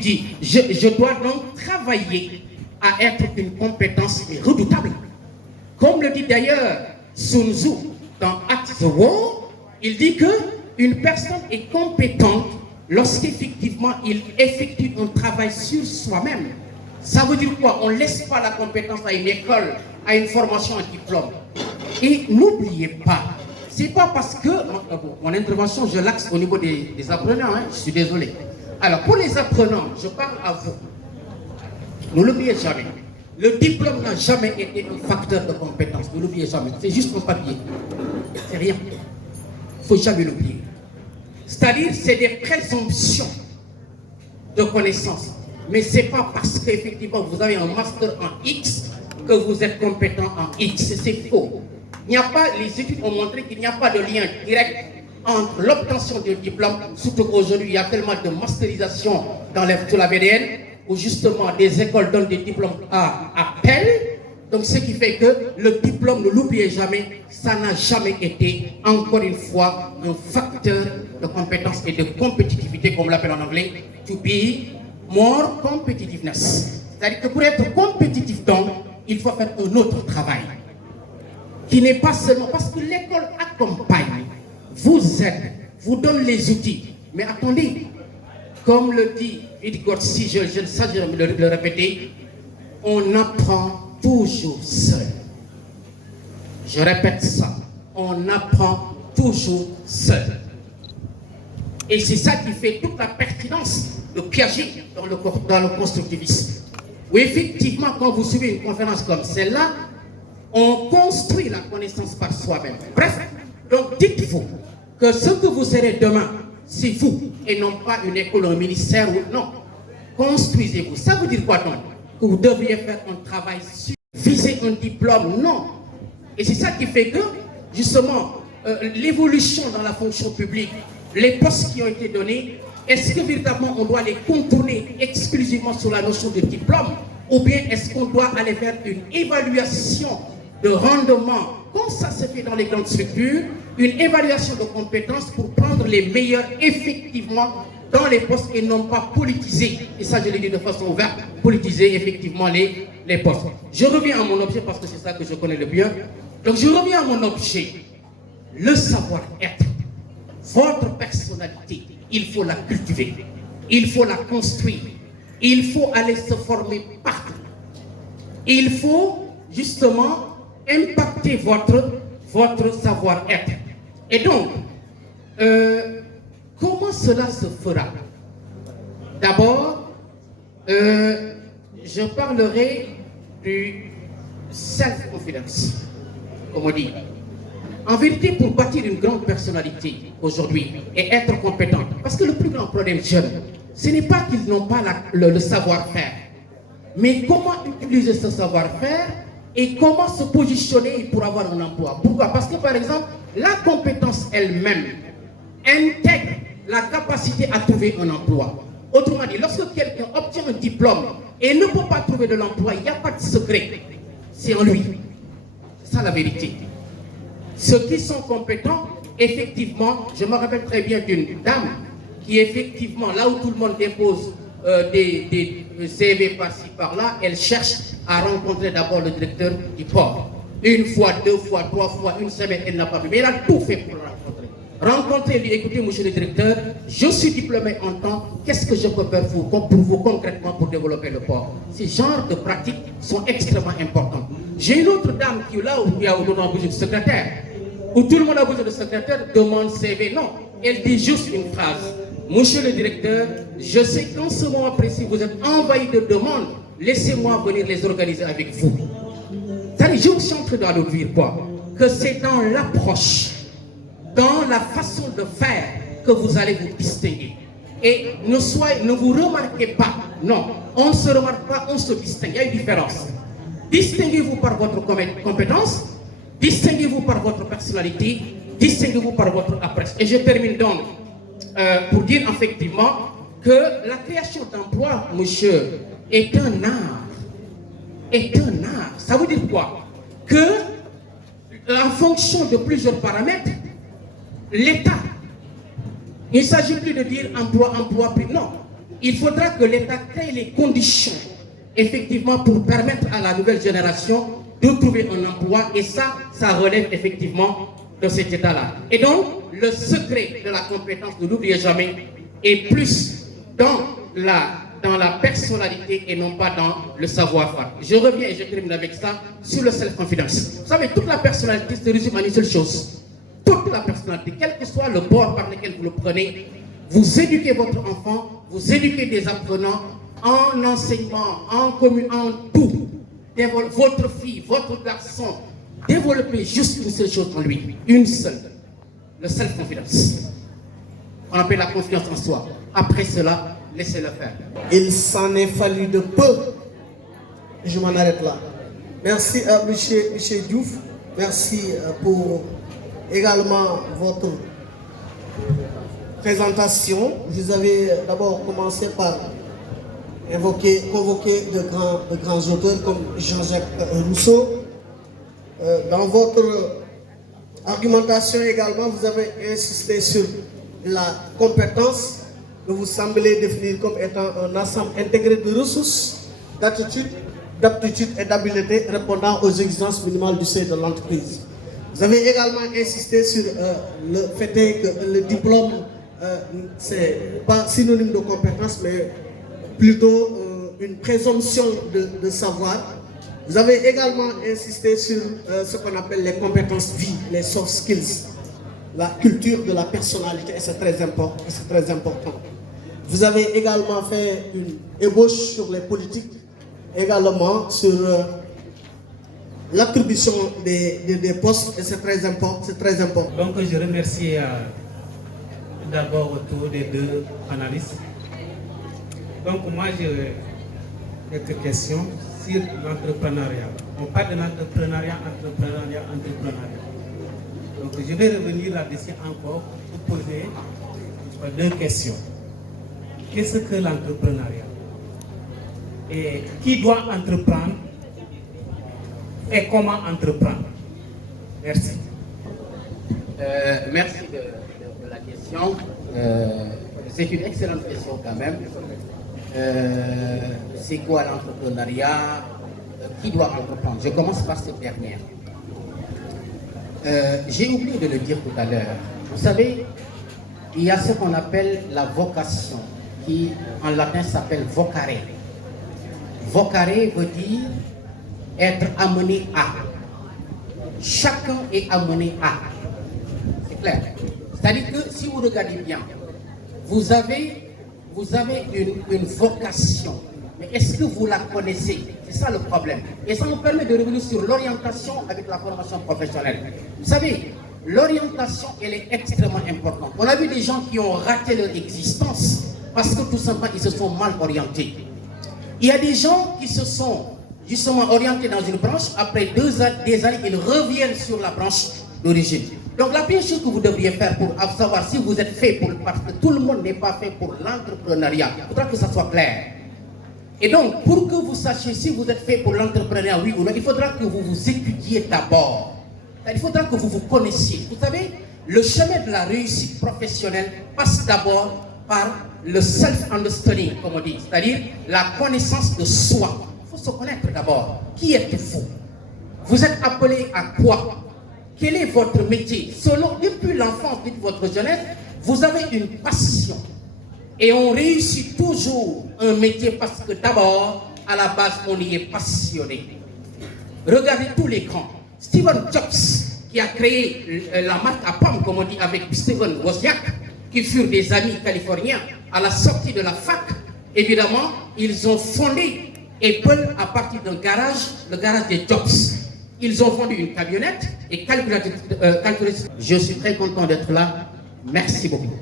dit, je dois donc travailler à être une compétence redoutable. Comme le dit d'ailleurs Sun Tzu dans Act the War, il dit qu'une personne est compétente lorsqu'effectivement il effectue un travail sur soi-même. Ça veut dire quoi? On ne laisse pas la compétence à une école, à une formation, un diplôme. Et n'oubliez pas, c'est pas parce que mon intervention, je l'axe au niveau des apprenants, hein, je suis désolé. Alors pour les apprenants, je parle à vous. Ne l'oubliez jamais. Le diplôme n'a jamais été un facteur de compétence. Ne l'oubliez jamais. C'est juste un papier. C'est rien. Il ne faut jamais l'oublier. C'est-à-dire, c'est des présomptions de connaissances. Mais ce n'est pas parce qu'effectivement vous avez un master en X que vous êtes compétent en X. C'est faux. Il n'y a pas, les études ont montré qu'il n'y a pas de lien direct entre l'obtention d'un diplôme, surtout qu'aujourd'hui il y a tellement de masterisation sur la VDN, où justement des écoles donnent des diplômes à appel. Donc ce qui fait que le diplôme, ne l'oubliez jamais, ça n'a jamais été, encore une fois, un facteur de compétence et de compétitivité, comme on l'appelle en anglais, to be more competitiveness. C'est-à-dire que pour être compétitif, donc, il faut faire un autre travail, qui n'est pas seulement, parce que l'école accompagne, vous aide, vous donne les outils. Mais attendez, comme le dit Vidgotsi, je vais le répéter, on apprend toujours seul. Je répète ça, on apprend toujours seul. Et c'est ça qui fait toute la pertinence de Piaget dans le constructivisme. Où effectivement, quand vous suivez une conférence comme celle-là, on construit la connaissance par soi-même. Bref, donc dites-vous que ce que vous serez demain, c'est vous, et non pas une école, un ministère, ou non. Construisez-vous. Ça veut dire quoi donc? Que vous devriez faire un travail sur viser un diplôme? Non. Et c'est ça qui fait que, justement, l'évolution dans la fonction publique, les postes qui ont été donnés, est-ce que véritablement on doit les contourner exclusivement sur la notion de diplôme, ou bien est-ce qu'on doit aller vers une évaluation de rendement, comme ça se fait dans les grandes structures, une évaluation de compétences pour prendre les meilleurs effectivement dans les postes et non pas politiser, et ça je l'ai dit de façon ouverte, politiser effectivement les postes. Je reviens à mon objet parce que c'est ça que je connais le bien. Donc je reviens à mon objet, le savoir-être, votre personnalité, il faut la cultiver, il faut la construire, il faut aller se former partout. Il faut justement impacter votre savoir-être. Et donc, comment cela se fera? D'abord, je parlerai du self-confidence, comme on dit. En vérité, pour bâtir une grande personnalité aujourd'hui et être compétent, parce que le plus grand problème des jeunes, ce n'est pas qu'ils n'ont pas le savoir-faire, mais comment utiliser ce savoir-faire et comment se positionner pour avoir un emploi. Pourquoi? Parce que par exemple, la compétence elle-même intègre la capacité à trouver un emploi. Autrement dit, lorsque quelqu'un obtient un diplôme et ne peut pas trouver de l'emploi, il n'y a pas de secret. C'est en lui. C'est ça la vérité. Ceux qui sont compétents, effectivement, je me rappelle très bien d'une dame qui effectivement, là où tout le monde dépose des CV par-ci par-là, elle cherche à rencontrer d'abord le directeur du port. Une fois, deux fois, trois fois, une semaine, elle n'a pas vu. Mais elle a tout fait pour le rencontrer. Rencontrez-lui, écoutez, monsieur le directeur, je suis diplômé en temps, qu'est-ce que je peux faire pour vous concrètement pour développer le port? Ces genres de pratiques sont extrêmement importantes. J'ai une autre dame qui est là où il y a besoin de secrétaire, où tout le monde a besoin de secrétaire, demande CV. Non, elle dit juste une phrase. Monsieur le directeur, je sais qu'en ce moment précis, vous êtes envahi de demandes. Laissez-moi venir les organiser avec vous. C'est-à-dire, je suis en train de dire quoi? Que c'est dans l'approche, dans la façon de faire que vous allez vous distinguer. Et ne vous remarquez pas. Non, on ne se remarque pas, on se distingue. Il y a une différence. Distinguez-vous par votre compétence, distinguez-vous par votre personnalité, distinguez-vous par votre approche. Et je termine donc pour dire effectivement que la création d'emplois, monsieur, est un art. Est un art. Ça veut dire quoi? Que, en fonction de plusieurs paramètres, l'État, il ne s'agit plus de dire emploi, emploi, non. il faudra que l'État crée les conditions, effectivement, pour permettre à la nouvelle génération de trouver un emploi, et ça relève effectivement de cet État-là. Et donc, le secret de la compétence, ne l'oubliez jamais, est plus dans la personnalité et non pas dans le savoir-faire. Je reviens et je termine avec ça sur le self-confidence. Vous savez, toute la personnalité se résume à une seule chose. Toute la personnalité, quel que soit le bord par lequel vous le prenez, vous éduquez votre enfant, vous éduquez des apprenants en enseignement, en commune, en tout. Votre fille, votre garçon, développez juste une seule chose en lui, une seule, le self-confidence. On appelle la confiance en soi. Après cela, laissez-le faire. Il s'en est fallu de peu. Je m'en arrête là. Merci à M. Diouf. Merci pour également votre présentation. Vous avez d'abord commencé par convoquer de grands auteurs comme Jean-Jacques Rousseau. Dans votre argumentation également, vous avez insisté sur la compétence que vous semblez définir comme étant un ensemble intégré de ressources, d'aptitudes et d'habiletés répondant aux exigences minimales du sein de l'entreprise. Vous avez également insisté sur le fait que le diplôme, c'est pas synonyme de compétence, mais plutôt une présomption de savoir. Vous avez également insisté sur ce qu'on appelle les compétences vie, les soft skills, la culture de la personnalité, et c'est très important. Vous avez également fait une ébauche sur les politiques, également sur l'attribution des postes, et c'est très important. Donc je remercie d'abord autour des deux panélistes. Donc moi j'ai quelques questions sur l'entrepreneuriat. On parle de l'entrepreneuriat. Donc je vais revenir là-dessus encore pour poser deux questions. Qu'est-ce que l'entrepreneuriat? Et qui doit entreprendre? Et comment entreprendre? Merci. Merci de la question. C'est une excellente question quand même. C'est quoi l'entrepreneuriat? Qui doit entreprendre? Je commence par cette dernière. J'ai oublié de le dire tout à l'heure. Vous savez, il y a ce qu'on appelle la vocation, qui en latin s'appelle vocare. Vocare veut dire être amené à. Chacun est amené à. C'est clair. C'est-à-dire que si vous regardez bien, vous avez une vocation. Mais est-ce que vous la connaissez? C'est ça le problème. Et ça nous permet de revenir sur l'orientation avec la formation professionnelle. Vous savez, l'orientation, elle est extrêmement importante. On a vu des gens qui ont raté leur existence parce que tout simplement, ils se sont mal orientés. Il y a des gens qui se sont justement orientés dans une branche, après des années, ils reviennent sur la branche d'origine. Donc la première chose que vous devriez faire pour savoir si vous êtes fait pour, parce que tout le monde n'est pas fait pour l'entrepreneuriat, il faudra que ça soit clair. Et donc, pour que vous sachiez si vous êtes fait pour l'entrepreneuriat, oui ou non, il faudra que vous vous étudiez d'abord. Il faudra que vous vous connaissiez. Vous savez, le chemin de la réussite professionnelle passe d'abord par le self-understanding, comme on dit, c'est-à-dire la connaissance de soi. Il faut se connaître d'abord. Qui êtes-vous? Vous êtes appelé à quoi? Quel est votre métier? Selon, depuis l'enfance, depuis votre jeunesse, vous avez une passion. Et on réussit toujours un métier parce que d'abord, à la base, on y est passionné. Regardez tous les grands. Steve Jobs, qui a créé la marque à pommes, comme on dit, avec Stephen Wozniak, qui furent des amis californiens, à la sortie de la fac, évidemment, ils ont fondé Apple à partir d'un garage, le garage des Jobs. Ils ont vendu une camionnette et calculatrice. Je suis très content d'être là. Merci beaucoup.